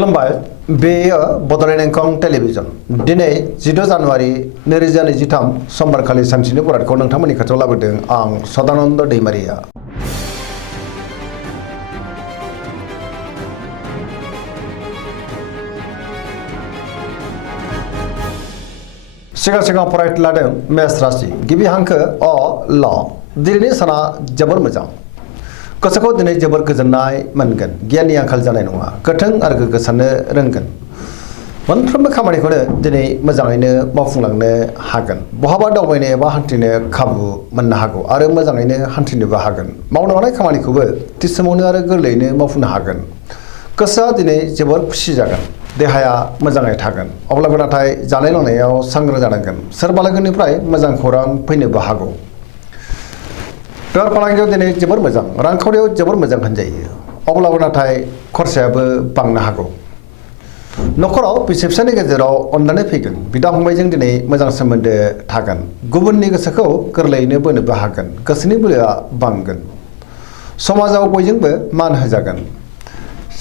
खुलुमबाय बेयो बड'लेण्ड इंखं टेलिभिजन दिनै 16 जानुवारि 2023 समबारखालि सानसेनि बरादखौ नोंथांमोननि खाथियाव लाबोदों आं सदानन्द दैमारिया। सिगां फरायनो लादों मेष राशि गिबि हांखो अ ल दिनैनि साना जोबोर मोजां गोसोखौ दिनै जोबोर गोजोननाय मोनगोन गियाननि आंखाल जानाय नङा गोथों आरो गोग्गो साननो रोंगोन मोनफ्रोमबो खामानिखौनो दिनै मोजाङैनो मावफुंलांनो हागोन बहाबा दावबायनो एबा हान्थिनो खाबु मोननो हागौ आरो मोजाङैनो हान्थिनोबो हागोन मावनो हानाय खामानिखौबो थि समावनो आरो गोरलैयैनो मावफुंनो हागोन गोसोआ दिनै जोबोर खुसि जागोन देहाया मोजाङै थागोन अब्लाबो नाथाय जानाय लोंनायाव सांग्रां जानांगोन सोरबा लोगोनिफ्राय मोजां खौरां फैनोबो हागौ बेफार फालांगियाव दिनै जोबोर मोजां रांखावरियाव जोबोर मोजां होनजायो अब्लाबो नाथाय खरसायाबो बांनो हागौ नखराव बिसि फिसायनि गेजेराव अनलायनाय फैगोन बिदा फंबायजों दिनै मोजां सोमोन्दो थागोन गुबुननि गोसोखौ गोरलैयैनो बोनोबो हागोन गोसोनि बोलोआ बांगोन समाजाव बयजोंबो मान होजागोन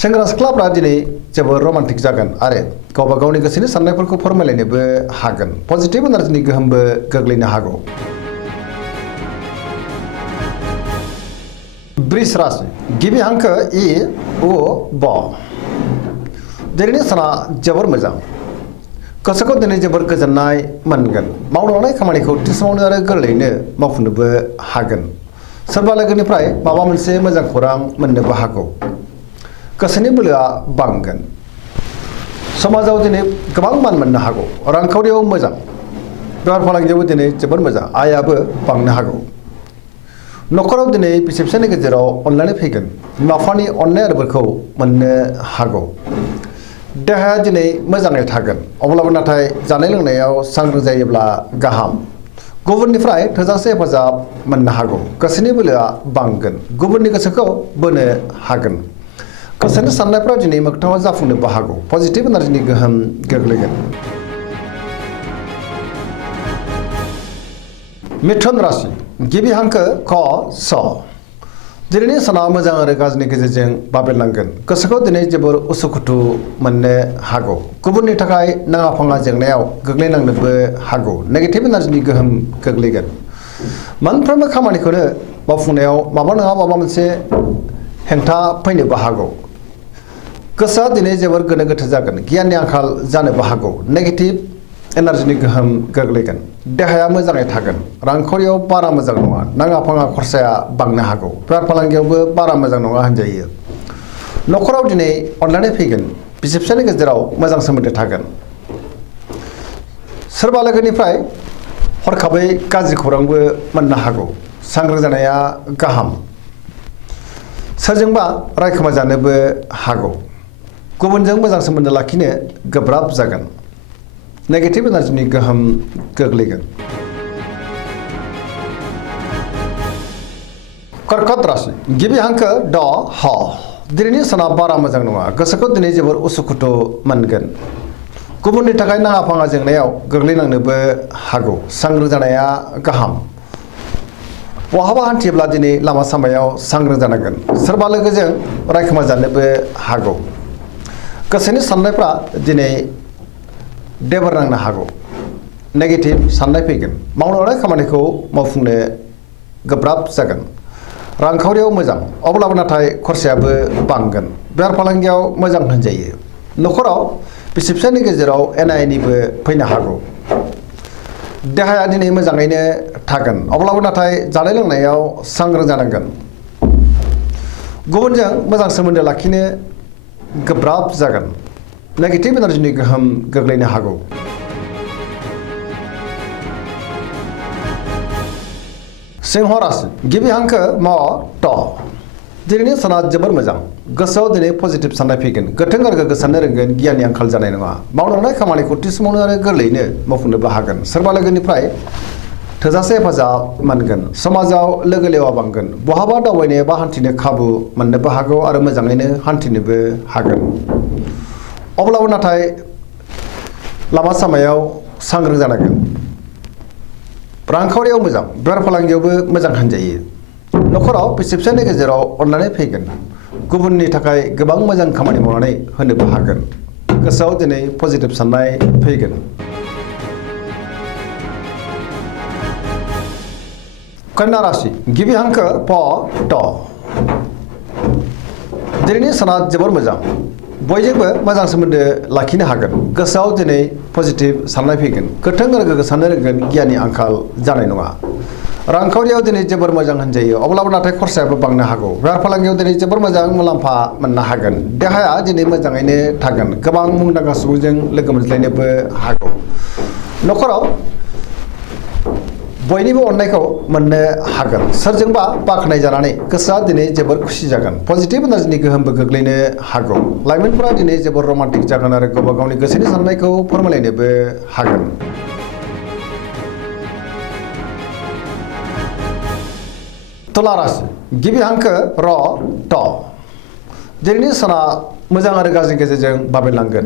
सेंग्रा सिख्लाफ्रा दिनै जोबोर रमान्टिक जागोन आरो गावबा गावनि गोसोनि साननायफोरखौ फोरमायलायनोबो हागोन पजिटिभ एनार्जिनि गोहोमबो गोग्लैनो हागौ वृष राशि गिबि हांखो इ उ ब दिनैनि साना जोबोर मोजां गोसोखौ दिनै जोबोर गोजोननाय मोनगोन मावनो हानाय खामानिखौ थि समावनो आरो गोरलैयैनो मावफुंनोबो हागोन सोरबा लोगोनिफ्राय माबा मोनसे मोजां खौरां मोननोबो हागौ गोसोनि बोलोआ बांगोन समाजाव दिनै गोबां मान मोननो हागौ रांखावरियाव मोजां बेफार फालांगियावबो दिनै जोबोर मोजां आयाबो बांनो हागौ नखराव दिनै बिसि फिसायनि गेजेराव अनलायनाय फैगोन बिमा बिफानि अननाय आरो बोरखौ मोननो हागौ देहाया दिनै मोजाङै थागोन अब्लाबो नाथाय जानाय लोंनायाव सांग्रां जायोब्ला गाहाम गुबुननिफ्राय थोजासे हेफाजाब मोननो हागौ गोसोनि बोलोआ बांगोन गुबुननि गोसोखौ बोनो हागोन गोसोनि साननायफ्रा दिनै मोगथाङाव जाफुंनोबो हागौ पजिटिभ एनार्जिनि गोहोम गोग्लैगोन मिथुन राशि गिबि हांखो क स दिनैनि साना मोजां आरो गाज्रिनि गेजेरजों बाबेरलांगोन गोसोखौ दिनै जोबोर उसुखुथु मोननो हागौ गुबुननि थाखाय नाङा फाङा जेंनायाव गोग्लैनांनोबो हागौ नेगेटिभ एनार्जिनि गोहोम गोग्लैगोन मोनफ्रोमबो खामानिखौनो मावफुंनायाव माबा नङा माबा मोनसे हेंथा फैनोबो हागौ गोसोआ दिनै जोबोर गोनो गोथो जागोन गियाननि आंखाल जानोबो हागौ नेगेटिभ एनार्जिनि गोहोम गोग्लैगोन देहाया मोजाङै थागोन रांखावरियाव बारा मोजां नङा नाङा फाङा खरसाया बांनो हागौ बेफार फालांगियावबो बारा मोजां नङा होनजायो नखराव दिनै अनलायनाय फैगोन बिसि फिसायनि गेजेराव मोजां सोमोन्दो थागोन सोरबा लोगोनिफ्राय हरखाबै गाज्रि खौरांबो मोननो हागौ सांग्रां जानाया गाहाम सोरजोंबा रायखोमा जानोबो हागौ गुबुनजों मोजां सोमोन्दो लाखिनो गोब्राब जागोन नेगेटिभ एनार्जिनि गोहोम गोग्लैगोन कर्कट राशि गिबि हांखो ड ह दिनैनि साना बारा मोजां नङा गोसोखौ दिनै जोबोर उसुखुथु मोनगोन गुबुननि थाखाय नाङा फाङा जेंनायाव गोग्लैनांनोबो हागौ सांग्रां जानाया गाहाम बहाबा हान्थियोब्ला दिनै लामा सामायाव सांग्रां जानांगोन सोरबा लोगोजों रायखोमा जानोबो हागौ गोसोनि साननायफ्रा दिनै देबार नांनो हागौ नेगेटिभ साननाय फैगोन मावनो हानाय खामानिखौ मावफुंनो गोब्राब जागोन रांखावरियाव मोजां अब्लाबो नाथाय खरसायाबो बांगोन बेफार फालांगियाव मोजां होनजायो नखराव बिसि फिसायनि गेजेराव एना एनिबो फैनो हागौ देहाया दिनै मोजाङैनो थागोन अब्लाबो नाथाय जानाय लोंनायाव सांग्रां जानांगोन गुबुनजों मोजां सोमोन्दो लाखिनो गोब्राब जागोन नेगेटिभ एनार्जिनि गोहोम गोग्लैनो हागौ सिंह राशि गिबि हांखो म ट दिनैनि साना जोबोर मोजां गोसोआव दिनै पजिटिभ साननाय फैगोन गोथों आरो गोग्गो साननो रोंगोन गियाननि आंखाल जानाय नङा मावनो हानाय खामानिखौ थि समावनो आरो गोरलैयैनो मावफुंनोबो हागोन सोरबा लोगोनिफ्राय थोजासे हेफाजाब मोनगोन समाजाव लोगो लेवा बांगोन बहाबा दावबायनो एबा हान्थिनो खाबु मोननोबो हागौ आरो मोजाङैनो हान्थिनोबो हागोन अब्लाबो नाथाय लामा सामायाव सांग्रां जानांगोन रांखावरियाव मोजां बेफार फालांगियावबो मोजां होनजायो नखराव बिसि फिसायनि गेजेराव अनलायनाय फैगोन गुबुननि थाखाय गोबां मोजां खामानि मावनानै होनोबो हागोन गोसोआव दिनै पजिटिभ साननाय फैगोन कन्या राशि गिबि हांखो प ट दिनैनि साना जोबोर मोजां बयजोंबो मोजां सोमोन्दो लाखिनो हागोन गोसोआव दिनै पजिटिभ साननाय फैगोन गोथों आरो गोग्गो साननो रोंगोन गियाननि आंखाल जानाय नङा रांखावरियाव दिनै जोबोर मोजां होनजायो अब्लाबो नाथाय खरसायाबो बांनो हागौ बेफार फालांगियाव दिनै जोबोर मोजां मुलाम्फा मोननो हागोन देहाया दिनै मोजाङैनो थागोन गोबां मुंदांखा सुबुंजों लोगो मोनज्लायनोबो हागौ नखराव बयनिबो अननायखौ मोननो हागोन सोरजोंबा बाख्नाय जानानै गोसोआ दिनै जोबोर खुसि जागोन पजिटिभ एनार्जिनि गोहोमबो गोग्लैनो हागौ लाइमोनफोरा दिनै जोबोर रमान्टिक जागोन आरो गावबा गावनि गोसोनि साननायखौ फोरमायलायनोबो हागोन तुला राशि गिबि हांखो र ट दिनैनि साना मोजां आरो गाज्रि गेजेरजों बाबेनलांगोन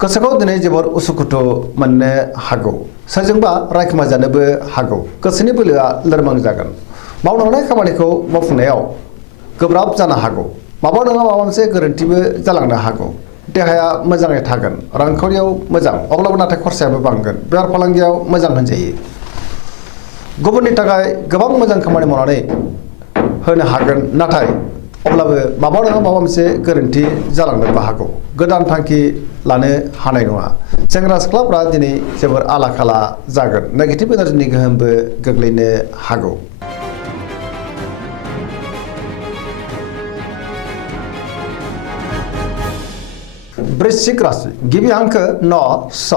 गोसोखौ दिनै जोबोर उसुखुथु मोननो हागौ सोरजोंबा रायखोमा जानोबो हागौ गोसोनि बोलोआ लोरबां जागोन मावनो हानाय खामानिखौ मावफुंनायाव गोब्राब जानो हागौ माबा नङा माबा मोनसे गोरोन्थिबो जालांनो हागौ देहाया मोजाङै थागोन रांखावरियाव मोजां अब्लाबो नाथाय खरसायाबो बांगोन बेफार फालांगियाव मोजां होनजायो गुबुननि थाखाय गोबां मोजां खामानि मावनानै होनो हागोन नाथाय अब्लाबो माबा नङा माबा मोनसे गोरोन्थि जालांनोबो हागौ गोदान थांखि लानो हानाय नङा सेंग्रा सिख्लाफ्रा दिनै जोबोर आला खाला जागोन नेगेटिभ एनार्जिनि गोहोमबो गोग्लैनो हागौ वृश्चिक राशि गिबि हांखो न स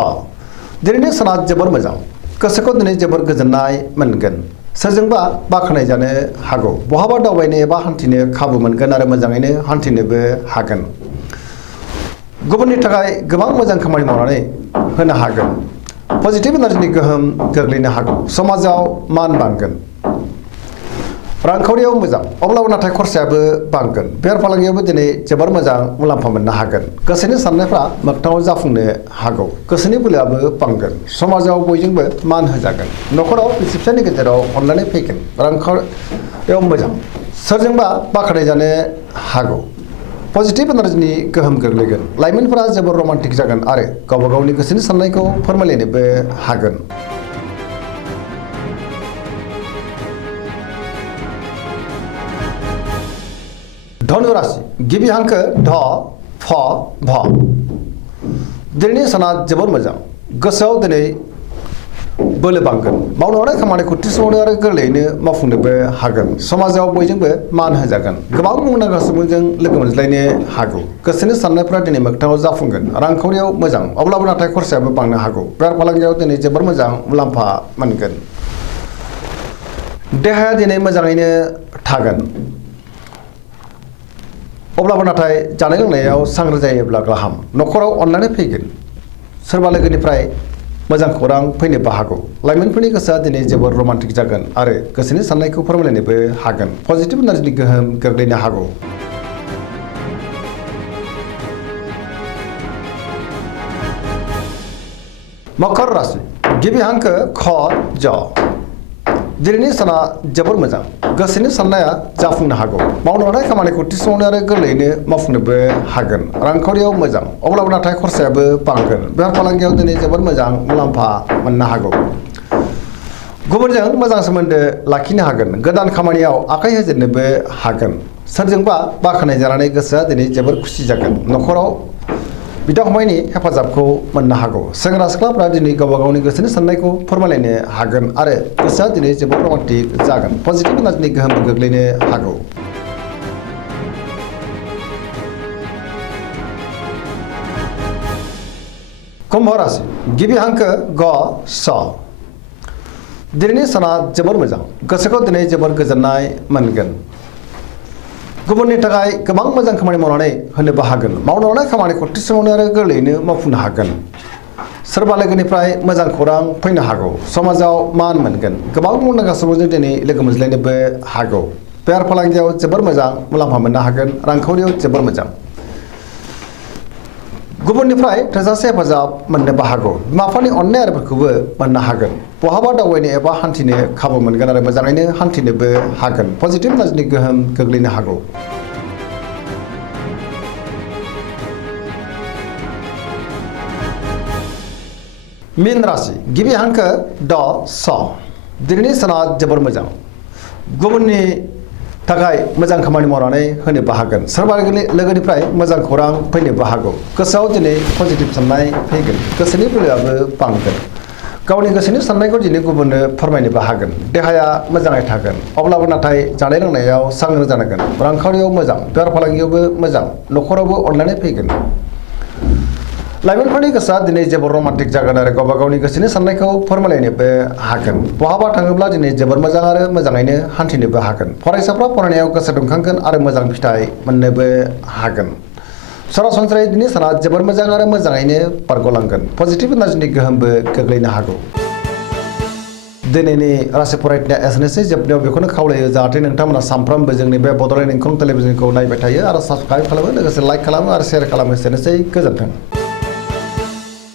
दिनैनि साना जोबोर मोजां गोसोखौ दिनै जोबोर गोजोननाय मोनगोन सोरजोंबा बाख्नाय जानो हागौ बहाबा दावबायनो एबा हान्थिनो खाबु मोनगोन आरो मोजाङैनो हान्थिनोबो हागोन गुबुननि थाखाय गोबां मोजां खामानि मावनानै होनो हागोन पजिटिभ एनार्जिनि गोहोम गोग्लैनो हागौ समाजाव मान बांगोन रांखावरियाव मोजां अब्लाबो नाथाय खरसायाबो बांगोन बेफार फालांगियावबो दिनै जोबोर मोजां मुलाम्फा मोननो हागोन गोसोनि साननायफ्रा मोगथाङाव जाफुंनो हागौ गोसोनि बोलोआबो बांगोन समाजाव बयजोंबो मान होजागोन नखराव बिसि फिसायनि गेजेराव अनलायनाय फैगोन रांखावरियाव मोजां सोरजोंबा बाख्नाय जानो हागौ पजिटिभ एनार्जिनि गोहोम गोग्लैगोन लाइमोनफोरा जोबोर रमान्टिक जागोन आरो गावबा गावनि गोसोनि साननायखौ फोरमायलायनोबो हागोन धनु राशि गिबि हांखो ध फ भ दिनैनि साना जोबोर मोजां गोसोआव दिनै बोलो बांगोन मावनो हानाय खामानिखौ थि समावनो आरो गोरलैयैनो मावफुंनोबो हागोन समाजाव बयजोंबो मान होजागोन गोबां मुंदांखा सुबुंजों लोगो मोनज्लायनो हागौ गोसोनि साननायफ्रा दिनै मोगथाङाव जाफुंगोन रांखावरियाव मोजां अब्लाबो नाथाय खरसायाबो बांनो हागौ बेफार फालांगियाव दिनै जोबोर मोजां मुलाम्फा मोनगोन देहाया दिनै मोजाङैनो थागोन अब्लाबो नाथाय जानाय लोंनायाव सांग्रां जायोब्ला गाहाम नखराव अननानै फैगोन सोरबा लोगोनिफ्राय मोजां खौरां फैनोबो हागौ लाइमोनफोरनि गोसोआ दिनै जोबोर रमान्टिक जागोन आरो गोसोनि साननायखौ फोरमायलायनोबो हागोन पजिटिभ एनार्जिनि गोहोम गोग्लैनो हागौ मकर राशि गिबि हांखो ख ज दिनैनि साना जोबोर मोजां गोसोनि साननाया जाफुंनो हागौ मावनो हानाय खामानिखौ थि समावनो आरो गोरलैयैनो मावफुंनोबो हागोन रांखावरियाव मोजां अब्लाबो नाथाय खरसायाबो बांगोन बेफार फालांगियाव दिनै जोबोर मोजां मुलाम्फा मोननो हागौ गुबुनजों मोजां सोमोन्दो लाखिनो हागोन गोदान खामानियाव आखाइ होजेननोबो हागोन सोरजोंबा बाख्नाय जानानै गोसोआ दिनै जोबोर खुसि जागोन नखराव बिदा फंबायनि हेफाजाबखौ मोननो हागौ सेंग्रा सिख्लाफ्रा दिनै गावबा गावनि गोसोनि साननायखौ फोरमायलायनो हागोन आरो गोसोआ दिनै जोबोर रमान्टिक जागोन पजिटिभ एनार्जिनि गोहोम गोग्लैनो हागौ कुम्भ राशि गिबि हांखो ग स दिनैनि साना जोबोर मोजां गोसोखौ दिनै जोबोर गोजोननाय मोनगोन गुबुननि थाखाय गोबां मोजां खामानि मावनानै होनोबो हागोन मावनो हानाय खामानिखौ थि समावनो आरो गोरलैयैनो मावफुंनो हागोन सोरबा लोगोनिफ्राय मोजां खौरां फैनो हागौ समाजाव मान मोनगोन गोबां मुंदांखा सुबुंजों दिनै लोगो मोनज्लायनोबो हागौ बेफार फालांगियाव जोबोर मोजां मुलाम्फा मोननो हागोन रांखावरियाव जोबोर मोजां गुबुननिफ्राय थोजासे हेफाजाब मोननोबो हागौ बिमा बिफानि अननाय आरिफोरखौबो मोननो हागोन बहाबा दावबायनो एबा हान्थिनो खाबु मोनगोन आरो मोजाङैनो हान्थिनोबो हागोन पजिटिभ एनार्जिनि गोहोम गोग्लैनो हागौ मीन राशि गिबि हांखो ड स दिनैनि साना जोबोर मोजां गुबुननि थाखाय मोजां खामानि मावनानै होनोबो हागोन सोरबा लोगोनिफ्राय मोजां खौरां फैनोबो हागौ गोसोआव दिनै पजिटिभ साननाय फैगोन गोसोनि बोलोआबो बांगोन गावनि गोसोनि साननायखौ दिनै गुबुननो फोरमायनोबो हागोन देहाया मोजाङै थागोन अब्लाबो नाथाय जानाय लोंनायाव सांग्रां जानांगोन रांखावरियाव मोजां बेफार फालांगियावबो मोजां न'खरावबो अनलायनाय फैगोन लाइमोनफोरनि गोसोआ दिनै जोबोर रमान्टिक जागोन आरो गावबा गावनि गोसोनि साननायखौ फोरमायलायनोबो हागोन बहाबा थाङोब्ला दिनै जोबोर मोजां आरो मोजाङैनो हान्थिनोबो हागोन फरायसाफ्रा फरायनायाव गोसो दुंखांगोन आरो मोजां फिथाइ मोननोबो हागोन सरासनस्रायै दिनै साना जोबोर मोजां आरो मोजाङैनो बारग'लांगोन पजिटिभ एनार्जिनि गोहोमबो गोग्लैनो हागौ दिनैनि राशि फरायनाया एसेनोसै जोबनायाव बेखौनो खावलायो जाहाथे नोंथांमोना सानफ्रोमबो जोंनि बे बड'लेण्ड इंखं टेलिभिजनखौ नायबाय थायो आरो साबस्क्राइब खालामो लोगोसे लाइक खालामो आरो शेयार खालामो एसेनोसै गोजोन्थों